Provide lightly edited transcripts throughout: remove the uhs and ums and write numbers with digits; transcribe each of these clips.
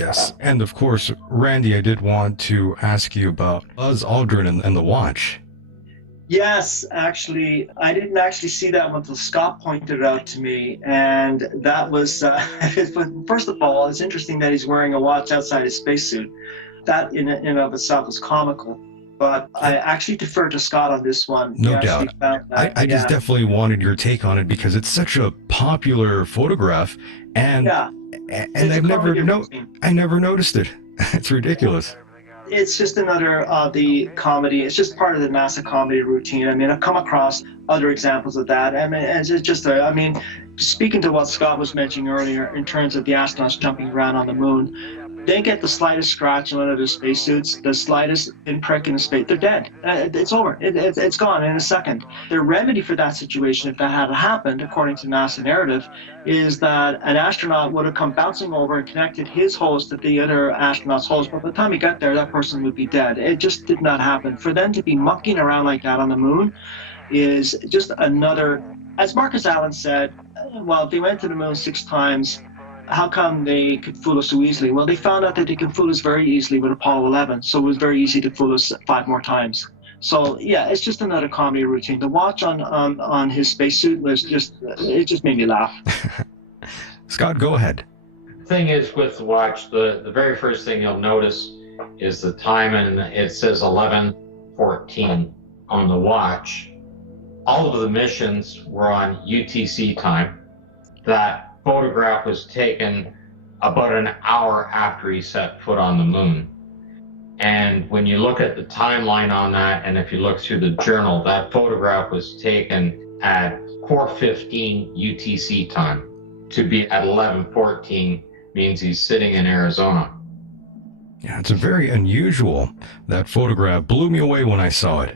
Yes, and of course, Randy, I did want to ask you about Buzz Aldrin and the watch. Yes, actually, I didn't actually see that until Scott pointed it out to me, and that was first of all, it's interesting that he's wearing a watch outside his spacesuit. That in and of itself is comical, but Yeah, I actually defer to Scott on this one. He no actually doubt. found I, that, I just yeah, definitely wanted your take on it because it's such a popular photograph, and yeah, and it's a I've never comedy no routine. I never noticed it. It's ridiculous. It's just another the comedy. It's just part of the NASA comedy routine. I mean, I've come across other examples of that. I mean, it's just I mean, speaking to what Scott was mentioning earlier in terms of the astronauts jumping around on the moon, they get the slightest scratch on one of their spacesuits, the slightest pinprick in the space, they're dead. It's over. It's gone in a second. Their remedy for that situation, if that had happened, according to NASA narrative, is that an astronaut would have come bouncing over and connected his hose to the other astronaut's hose. But by the time he got there, that person would be dead. It just did not happen. For them to be mucking around like that on the moon is just another, as Marcus Allen said, well, they went to the moon 6 times. How come they could fool us so easily? Well, they found out that they can fool us very easily with Apollo 11, so it was very easy to fool us 5 more times. So yeah, it's just another comedy routine. The watch on his spacesuit was just it just made me laugh. Scott, go ahead. Thing is with the watch, the very first thing you'll notice is the time, and it says 11:14 on the watch. All of the missions were on UTC time. That photograph was taken about an hour after he set foot on the moon. And when you look at the timeline on that, and if you look through the journal, that photograph was taken at 4:15 UTC time. To be at 11:14 means he's sitting in Arizona. Yeah, it's a very unusual. That photograph blew me away when I saw it.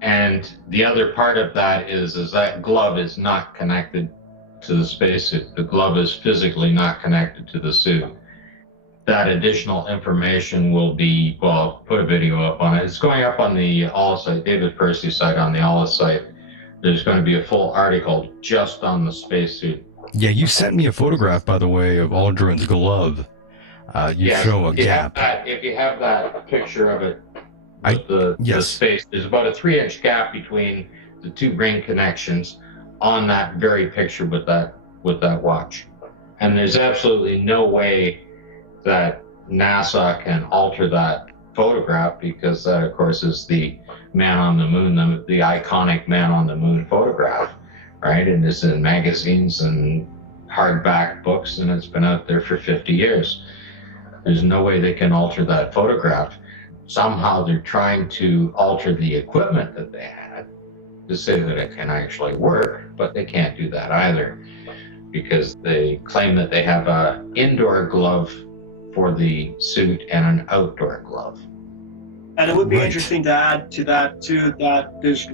And the other part of that is that glove is not connected to the spacesuit. The glove is physically not connected to the suit. That additional information will be, well, I'll put a video up on it. It's going up on the ALA site, David Percy's site on the ALA site. There's going to be a full article just on the spacesuit. Yeah, you sent me a photograph, by the way, of Aldrin's glove. You Yes, show a gap. if you have that picture of it with the Yes. space, there's about a 3-inch gap between the two ring connections on that very picture with that watch. And there's absolutely no way that NASA can alter that photograph, because that, of course, is the man on the moon, the iconic man on the moon photograph, right? And it's in magazines and hardback books, and it's been out there for 50 years. There's no way they can alter that photograph. Somehow they're trying to alter the equipment that they had to say that it can actually work, but they can't do that either, because they claim that they have an indoor glove for the suit and an outdoor glove. And it would be Right. interesting to add to that too that there's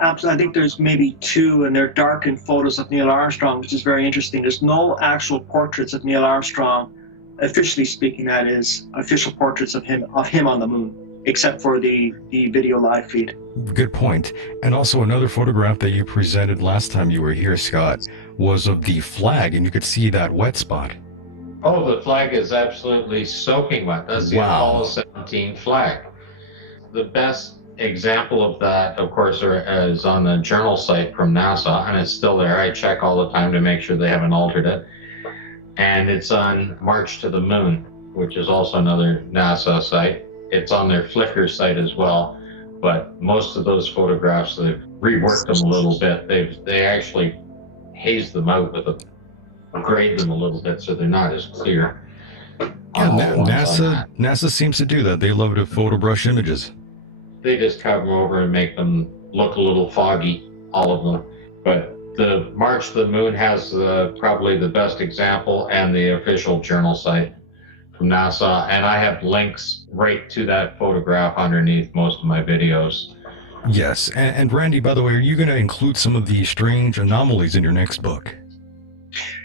absolutely, I think there's maybe two, and they're darkened photos of Neil Armstrong, which is very interesting. There's no actual portraits of Neil Armstrong, officially speaking, that is official portraits of him on the moon, except for the video live feed. Good point. And also another photograph that you presented last time you were here, Scott, was of the flag, and you could see that wet spot. Oh, the flag is absolutely soaking wet. That's the Wow. Apollo 17 flag. The best example of that, of course, is on the journal site from NASA, and it's still there. I check all the time to make sure they haven't altered it. And it's on March to the Moon, which is also another NASA site. It's on their Flickr site as well, but most of those photographs, they've reworked them a little bit. They actually hazed them out with grade them a little bit so they're not as clear. Yeah, on all the ones on that. NASA seems to do that. They love to photo brush images. They just cover them over and make them look a little foggy, all of them. But the March to the Moon has probably the best example, and the official journal site from NASA. And I have links right to that photograph underneath most of my videos. Yes, and Randy, by the way, are you going to include some of the strange anomalies in your next book?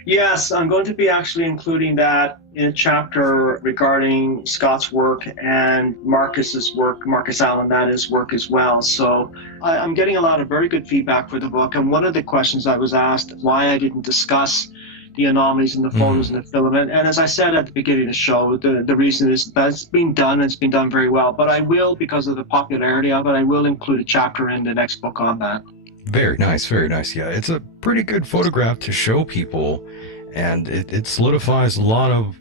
Yes, I'm going to be actually including that in a chapter regarding Scott's work and Marcus's work, Marcus Allen, that is work as well. So I'm getting a lot of very good feedback for the book. And one of the questions I was asked why I didn't discuss the anomalies in the photos and the film. And as I said at the beginning of the show, the reason is that it's been done, and it's been done very well. But I will, because of the popularity of it, I will include a chapter in the next book on that. Very nice, very nice. Yeah, it's a pretty good photograph to show people, and it solidifies a lot of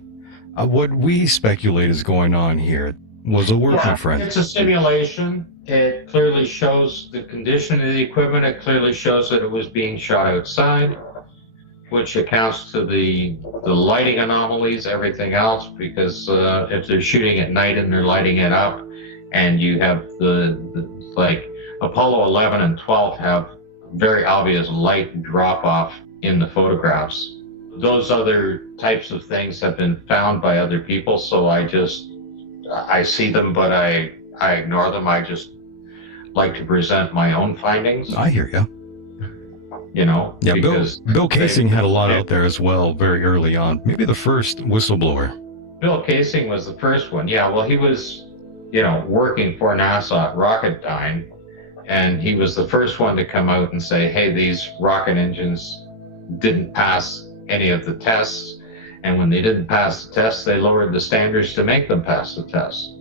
what we speculate is going on here. Was a work, my friend. It's a simulation. It clearly shows the condition of the equipment. It clearly shows that it was being shot outside, which accounts to the lighting anomalies, everything else, because if they're shooting at night and they're lighting it up, and you have the like Apollo 11 and 12 have very obvious light drop off in the photographs. Those other types of things have been found by other people, so I see them, but I ignore them. I just like to present my own findings. I hear you. You know? Yeah, Bill Casing had a lot out there as well very early on. Maybe the first whistleblower. Bill Casing was the first one. Yeah, well, he was, working for NASA at Rocketdyne, and he was the first one to come out and say, hey, these rocket engines didn't pass any of the tests. And when they didn't pass the tests, they lowered the standards to make them pass the tests.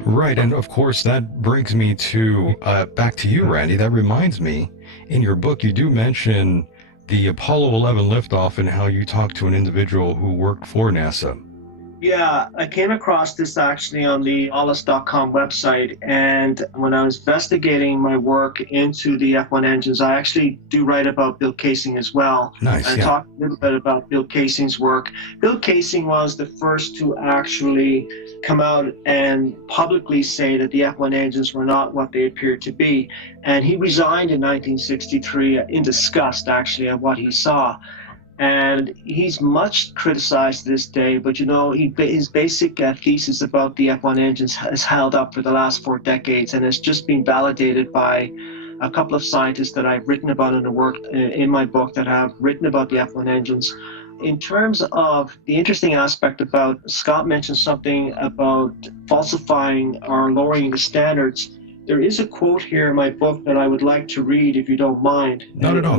Right, and of course that brings me to back to you, Randy. That reminds me, in your book you do mention the Apollo 11 liftoff and how you talked to an individual who worked for NASA. Yeah, I came across this actually on the Walsh.com website, and when I was investigating my work into the F1 engines, I actually do write about Bill Casing as well. Nice, I yeah. talked a little bit about Bill Casing's work. Bill Casing was the first to actually come out and publicly say that the F1 engines were not what they appeared to be. And he resigned in 1963 in disgust, actually, at what he saw. And he's much criticized to this day, but his basic thesis about the F1 engines has held up for the last 4 decades, and it's just been validated by a couple of scientists that I've written about in my book that have written about the F1 engines. In terms of the interesting aspect about, Scott mentioned something about falsifying or lowering the standards. There is a quote here in my book that I would like to read, if you don't mind. Not at all.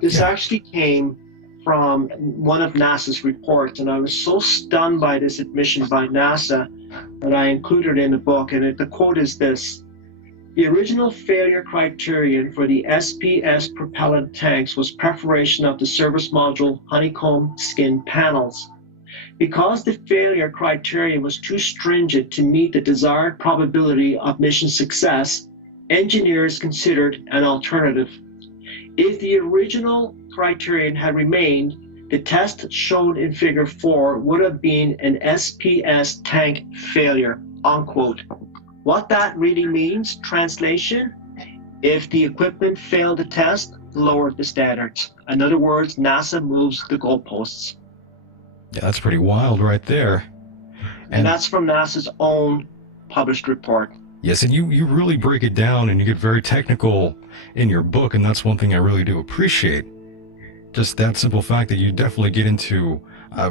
This actually came from one of NASA's reports, and I was so stunned by this admission by NASA that I included it in the book. And the quote is this: "The original failure criterion for the SPS propellant tanks was perforation of the service module honeycomb skin panels. Because the failure criteria was too stringent to meet the desired probability of mission success, engineers considered an alternative. If the original criterion had remained, the test shown in figure 4 would have been an SPS tank failure," unquote. What that really means, translation, if the equipment failed the test, lower the standards. In other words, NASA moves the goalposts. Yeah, that's pretty wild right there. And that's from NASA's own published report. Yes, and you really break it down and you get very technical in your book, and that's one thing I really do appreciate. Just that simple fact that you definitely get into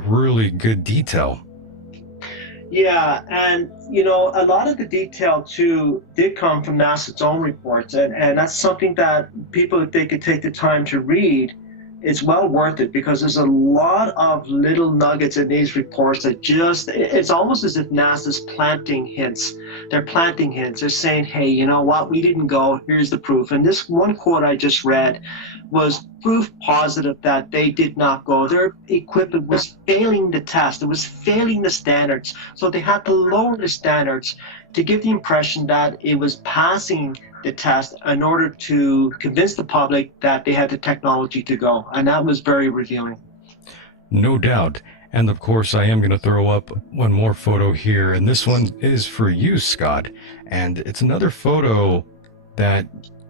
really good detail. Yeah, and a lot of the detail too did come from NASA's own reports, and that's something that people, if they could take the time to read, it's well worth it, because there's a lot of little nuggets in these reports that it's almost as if NASA's planting hints. They're planting hints. They're saying, hey, you know what? We didn't go. Here's the proof. And this one quote I just read was proof positive that they did not go. Their equipment was failing the test. It was failing the standards. So they had to lower the standards to give the impression that it was passing the test in order to convince the public that they had the technology to go. And that was very revealing. No doubt. And of course, I am going to throw up one more photo here. And this one is for you, Scott. And it's another photo that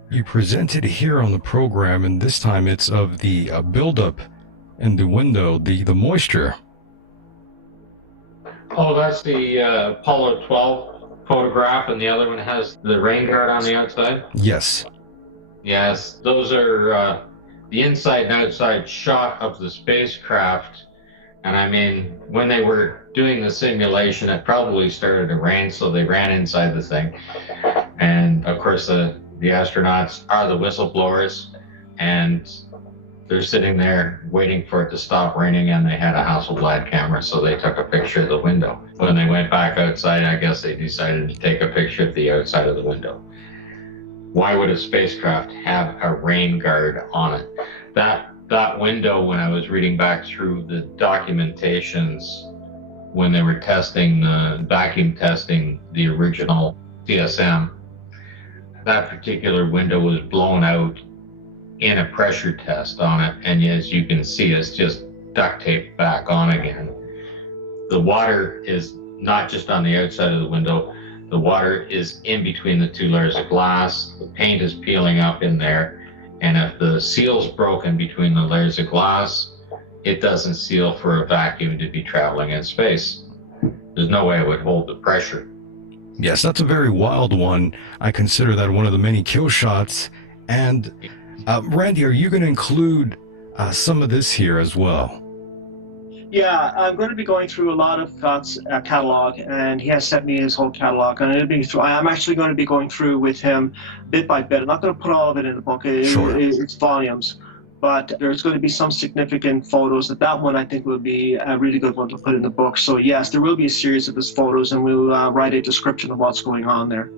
you presented here on the program. And this time it's of the buildup in the window, the moisture. Oh, that's the Apollo 12 photograph, and the other one has the rain guard on the outside? Yes. Yes, those are the inside and outside shot of the spacecraft. And I mean, when they were doing the simulation, it probably started to rain, so they ran inside the thing. And of course, the astronauts are the whistleblowers, and They're sitting there waiting for it to stop raining, and they had a Hasselblad camera, so they took a picture of the window. When they went back outside, I guess they decided to take a picture of the outside of the window. Why would a spacecraft have a rain guard on it? That window, when I was reading back through the documentations, when they were vacuum testing the original CSM, that particular window was blown out in a pressure test on it, and as you can see, it's just duct taped back on again. The water is not just on the outside of the window, the water is in between the two layers of glass, the paint is peeling up in there, and if the seal's broken between the layers of glass, it doesn't seal for a vacuum to be traveling in space. There's no way it would hold the pressure. Yes, that's a very wild one. I consider that one of the many kill shots. And Randy, are you going to include some of this here as well? Yeah, I'm going to be going through a lot of Scott's catalog, and he has sent me his whole catalog. And I'm actually going to be going through with him bit by bit. I'm not going to put all of it in the book. Sure. It's volumes. But there's going to be some significant photos. That one I think will be a really good one to put in the book. So yes, there will be a series of his photos, and we'll write a description of what's going on there.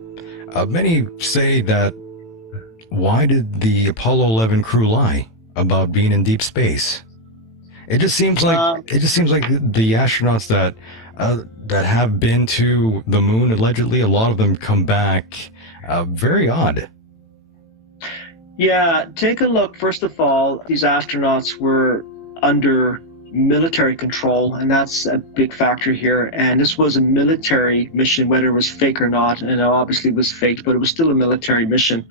Many say that, why did the Apollo 11 crew lie about being in deep space? It just seems like the astronauts that have been to the moon, allegedly, a lot of them come back very odd. Yeah, take a look. First of all, these astronauts were under military control, and that's a big factor here. And this was a military mission, whether it was fake or not. And it obviously was fake, but it was still a military mission.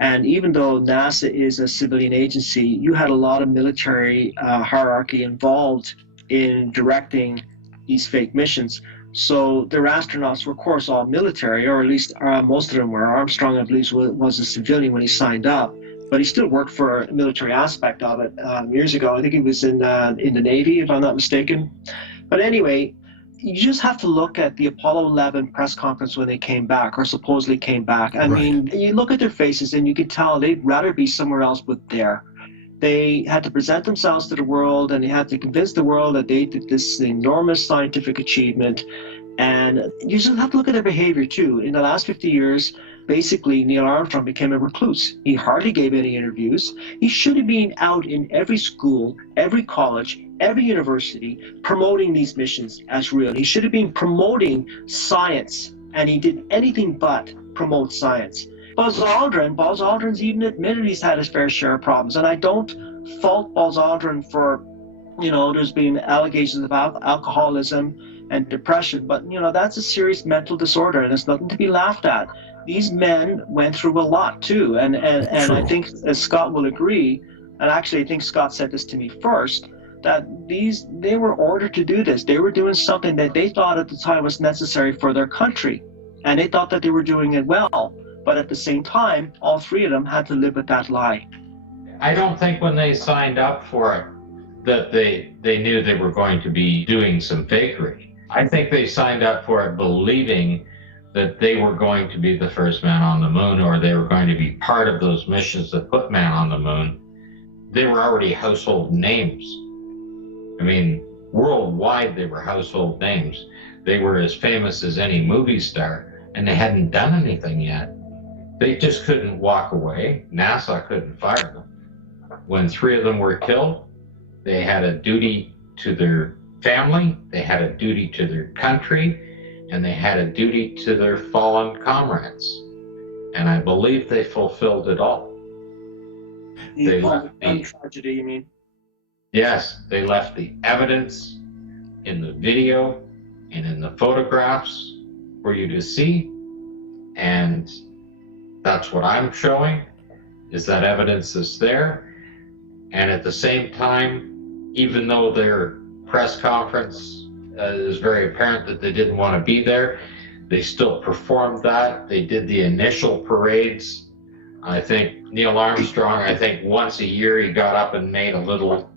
And even though NASA is a civilian agency, you had a lot of military hierarchy involved in directing these fake missions. So their astronauts were, of course, all military, or at least most of them were. Armstrong, I believe, was a civilian when he signed up, but he still worked for a military aspect of it years ago. I think he was in the Navy, if I'm not mistaken. But anyway, you just have to look at the Apollo 11 press conference when they came back, or supposedly came back. I mean, you look at their faces and you can tell they'd rather be somewhere else but there. They had to present themselves to the world, and they had to convince the world that they did this enormous scientific achievement. And you just have to look at their behavior too. In the last 50 years, basically Neil Armstrong became a recluse. He hardly gave any interviews. He should have been out in every school, every college, every university, promoting these missions as real. He should have been promoting science, and he did anything but promote science. Buzz Aldrin's even admitted he's had his fair share of problems, and I don't fault Buzz Aldrin for, there's been allegations of alcoholism and depression, but that's a serious mental disorder, and it's nothing to be laughed at. These men went through a lot too, and I think, as Scott will agree, and actually I think Scott said this to me first, that they were ordered to do this. They were doing something that they thought at the time was necessary for their country, and they thought that they were doing it well. But at the same time, all three of them had to live with that lie. I don't think when they signed up for it that they knew they were going to be doing some fakery. I think they signed up for it believing that they were going to be the first man on the moon, or they were going to be part of those missions that put man on the moon. They were already household names. I mean, worldwide they were household names. They were as famous as any movie star, and they hadn't done anything yet. They just couldn't walk away. NASA couldn't fire them. When three of them were killed, they had a duty to their family, they had a duty to their country, and they had a duty to their fallen comrades. And I believe they fulfilled it all. Tragedy, you mean? Yes, they left the evidence in the video and in the photographs for you to see, and that's what I'm showing, is that evidence is there. And at the same time, even though their press conference is very apparent that they didn't want to be there, they still performed that. They did the initial parades. I think Neil Armstrong, once a year he got up and made a little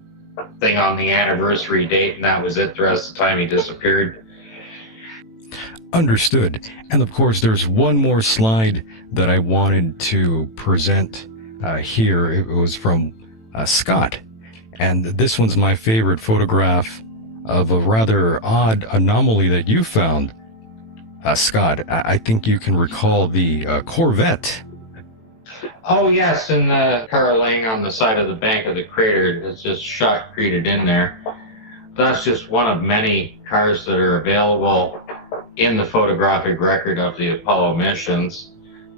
thing on the anniversary date, and that was it. The rest of the time he disappeared. Understood. And of course, there's one more slide that I wanted to present here. It was from Scott. And this one's my favorite photograph of a rather odd anomaly that you found. Scott, I think you can recall the Corvette. Oh yes, and the car laying on the side of the bank of the crater is just shotcreted in there. That's just one of many cars that are available in the photographic record of the Apollo missions.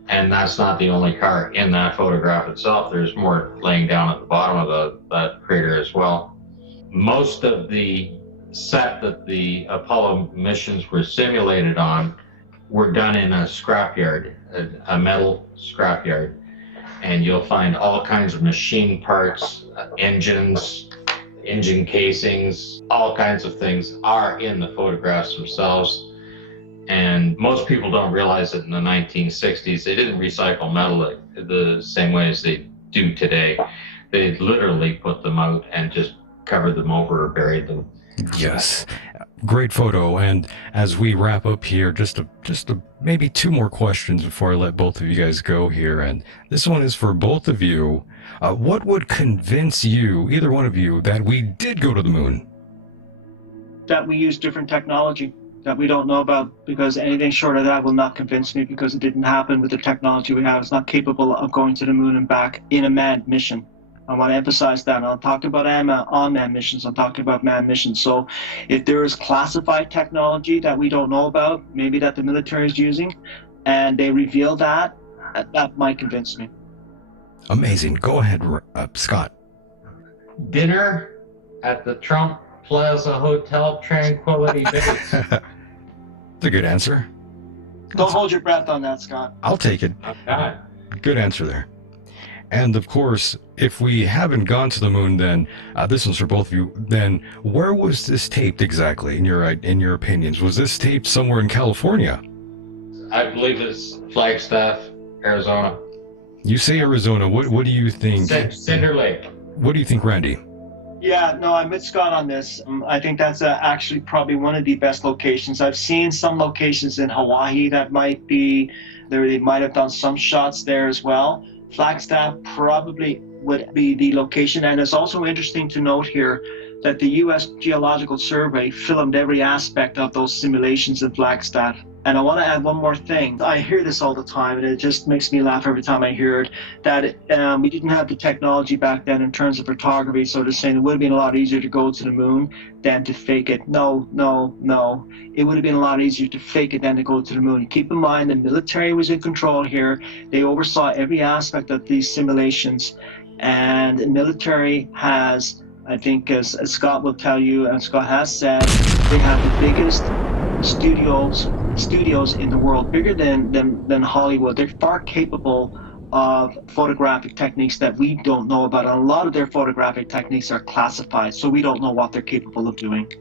And that's not the only car in that photograph itself. There's more laying down at the bottom of that crater as well. Most of the set that the Apollo missions were simulated on were done in a scrapyard, a metal scrapyard. And you'll find all kinds of machine parts, engines, engine casings, all kinds of things are in the photographs themselves. And most people don't realize that in the 1960s, they didn't recycle metal the same way as they do today. They literally put them out and just covered them over or buried them. Yes, great photo. And as we wrap up here, just maybe two more questions before I let both of you guys go here. And this one is for both of you. What would convince you, either one of you, that we did go to the moon? That we use different technology that we don't know about, because anything short of that will not convince me, because it didn't happen with the technology we have. It's not capable of going to the moon and back in a manned mission. I want to emphasize that. I'm talking about unmanned missions. I'm talking about manned missions. So if there is classified technology that we don't know about, maybe that the military is using, and they reveal that, that might convince me. Amazing. Go ahead, Scott. Dinner at the Trump Plaza Hotel, Tranquility Base. That's a good answer. Don't hold your breath on that, Scott. I'll take it. Okay. Good answer there. And of course, if we haven't gone to the moon, then this one's for both of you. Then where was this taped exactly? In your opinions, was this taped somewhere in California? I believe it's Flagstaff, Arizona. You say Arizona. What do you think? Cinder Lake. What do you think, Randy? Yeah, no, I'm with Scott on this. I think that's actually probably one of the best locations. I've seen some locations in Hawaii that might be there. They might have done some shots there as well. Flagstaff probably would be the location. And it's also interesting to note here that the U.S. Geological Survey filmed every aspect of those simulations in Flagstaff. And I want to add one more thing. I hear this all the time, and it just makes me laugh every time I hear it, that we didn't have the technology back then in terms of photography, so to say it would have been a lot easier to go to the moon than to fake it. No. It would have been a lot easier to fake it than to go to the moon. Keep in mind, the military was in control here. They oversaw every aspect of these simulations, and the military has, I think, as Scott will tell you, and Scott has said, they have the biggest studios in the world, bigger than Hollywood. They're far capable of photographic techniques that we don't know about, and a lot of their photographic techniques are classified, so we don't know what they're capable of doing.